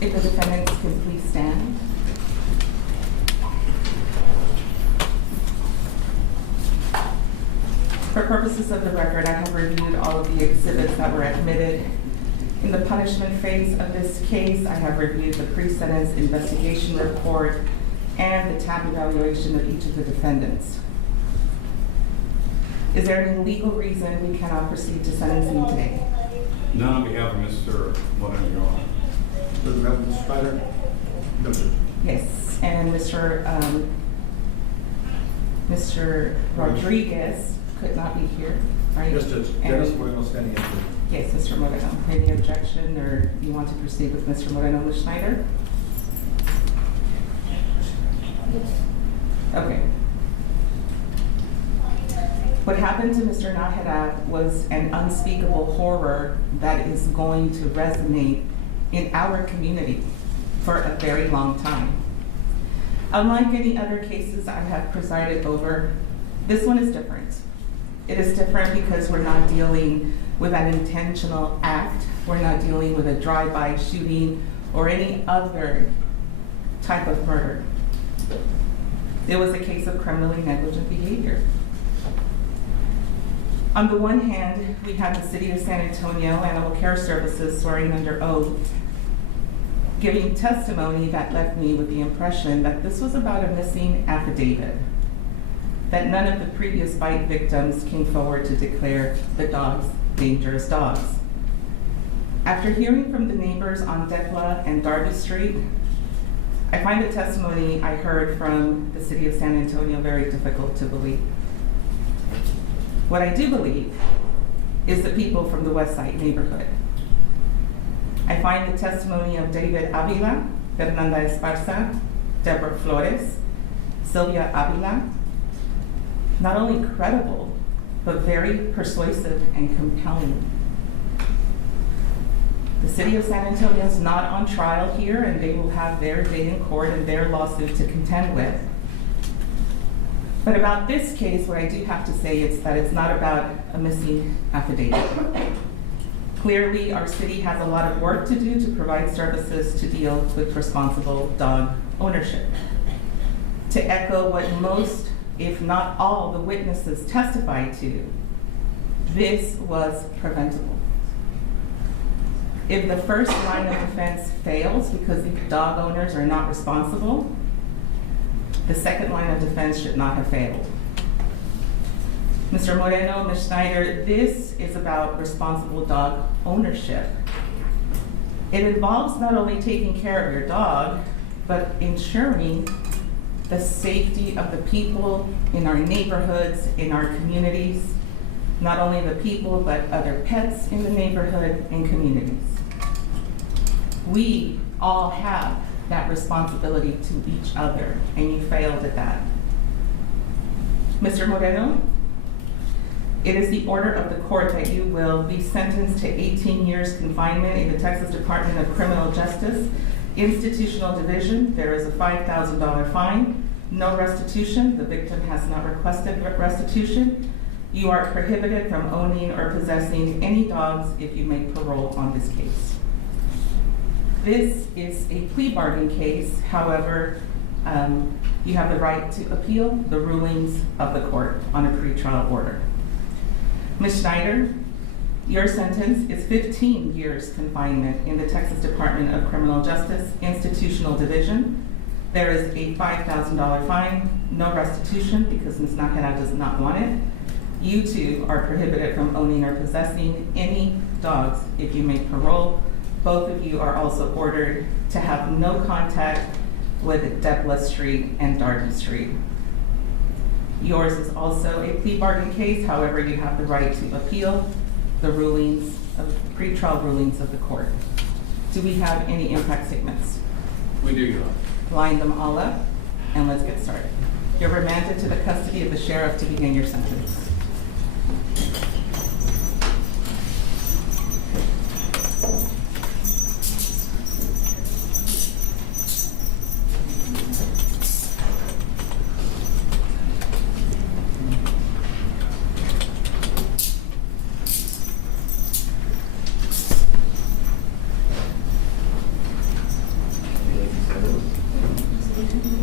If the defendants could please stand. For purposes of the record, I have reviewed all of the exhibits that were admitted. In the punishment phase of this case, I have reviewed the pre-sentence investigation report and the TAP evaluation of each of the defendants. Is there any legal reason we cannot proceed to sentencing today? None on behalf of Mr. Moreno, Your Honor. Does the Reverend Schnieder? No, Judge. Yes, and Mr. Rodriguez could not be here, right? Yes, Judge. And- Dennis Moreno standing in. Yes, Mr. Moreno. Any objection, or you want to proceed with Mr. Moreno Schneider? Okay. What happened to Mr. Najera was an unspeakable horror that is going to resonate in our community for a very long time. Unlike any other cases I have presided over, this one is different. It is different because we're not dealing with an intentional act. We're not dealing with a drive-by shooting or any other type of murder. It was a case of criminally negligent behavior. On the one hand, we have the City of San Antonio Animal Care Services swearing under oath, giving testimony that left me with the impression that this was about a missing affidavit, that none of the previous bite victims came forward to declare the dogs dangerous dogs. After hearing from the neighbors on Decla and Darby Street, I find the testimony I heard from the City of San Antonio very difficult to believe. What I do believe is the people from the West Side neighborhood. I find the testimony of David Avila, Fernanda Esparza, Deborah Flores, Sylvia Avila, not only credible, but very persuasive and compelling. The City of San Antonio is not on trial here, and they will have their day in court and their lawsuit to contend with. But about this case, what I do have to say is that it's not about a missing affidavit. Clearly, our city has a lot of work to do to provide services to deal with responsible dog ownership. To echo what most, if not all, the witnesses testified to, this was preventable. If the first line of defense fails because the dog owners are not responsible, the second line of defense should not have failed. Mr. Moreno, Ms. Schneider, this is about responsible dog ownership. It involves not only taking care of your dog, but ensuring the safety of the people in our neighborhoods, in our communities, not only the people, but other pets in the neighborhood and communities. We all have that responsibility to each other, and you failed at that. Mr. Moreno, it is the order of the court that you will be sentenced to 18 years confinement in the Texas Department of Criminal Justice, Institutional Division. There is a $5,000 fine, no restitution. The victim has not requested restitution. You are prohibited from owning or possessing any dogs if you make parole on this case. This is a plea bargain case. However, you have the right to appeal the rulings of the court on a pretrial order. Ms. Schneider, your sentence is 15 years confinement in the Texas Department of Criminal Justice, Institutional Division. There is a $5,000 fine, no restitution because Ms. Najera does not want it. You too are prohibited from owning or possessing any dogs if you make parole. Both of you are also ordered to have no contact with Decla Street and Darby Street. Yours is also a plea bargain case. However, you have the right to appeal the rulings of the pretrial rulings of the court. Do we have any impact statements? We do, Your Honor. Line them all up, and let's get started. You're remanded to the custody of the sheriff to begin your sentence. oath.